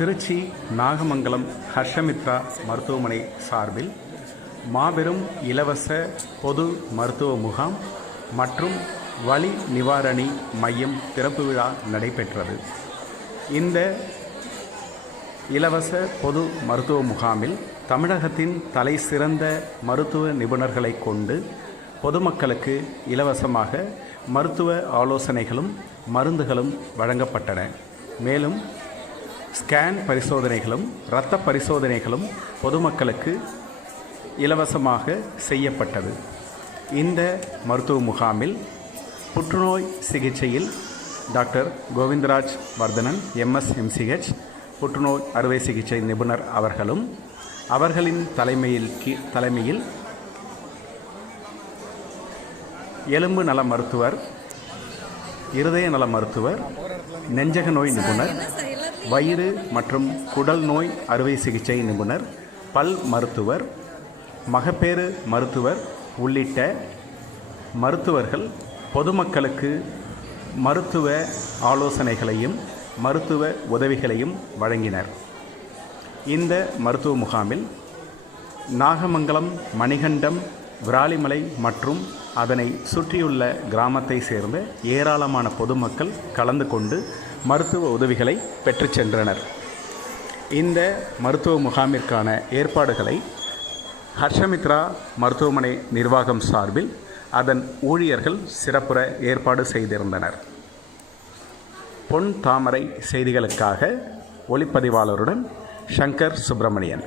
திருச்சி நாகமங்கலம் ஹர்ஷமித்ரா மருத்துவமனை சார்பில் மாபெரும் இலவச பொது மருத்துவ முகாம் மற்றும் வலி நிவாரணி மையம் திறப்பு விழா நடைபெற்றது. இந்த இலவச பொது மருத்துவ முகாமில் தமிழகத்தின் தலை சிறந்த மருத்துவ நிபுணர்களை கொண்டு பொதுமக்களுக்கு இலவசமாக மருத்துவ ஆலோசனைகளும் மருந்துகளும் வழங்கப்பட்டன. மேலும் ஸ்கேன் பரிசோதனைகளும் இரத்த பரிசோதனைகளும் பொதுமக்களுக்கு இலவசமாக செய்யப்பட்டது. இந்த மருத்துவ முகாமில் புற்றுநோய் சிகிச்சையில் doctor Govindaraj Vardhanan MS MCh புற்றுநோய் அறுவை சிகிச்சை நிபுணர் அவர்களும் அவர்களின் தலைமையில் கீ தலைமையில் எலும்பு நல மருத்துவர் இருதய நல மருத்துவர் நெஞ்சக நோய் நிபுணர் வயிறு மற்றும் குடல் நோய் அறுவை சிகிச்சை நிபுணர் பல் மருத்துவர் மகப்பேறு மருத்துவர் உள்ளிட்ட மருத்துவர்கள் பொதுமக்களுக்கு மருத்துவ ஆலோசனைகளையும் மருத்துவ உதவிகளையும் வழங்கினர். இந்த மருத்துவ முகாமில் நாகமங்கலம் மணிகண்டம் விராலிமலை மற்றும் அதனை சுற்றியுள்ள கிராமத்தை சேர்ந்த ஏராளமான பொதுமக்கள் கலந்து கொண்டு மருத்துவ உதவிகளை பெற்று சென்றனர். இந்த மருத்துவ முகாமிற்கான ஏற்பாடுகளை ஹர்ஷமித்ரா மருத்துவமனை நிர்வாகம் சார்பில் அதன் ஊழியர்கள் சிறப்புற ஏற்பாடு செய்திருந்தனர். பொன் தாமரை செய்திகளுக்காக ஒளிப்பதிவாளருடன் சங்கர் சுப்பிரமணியன்.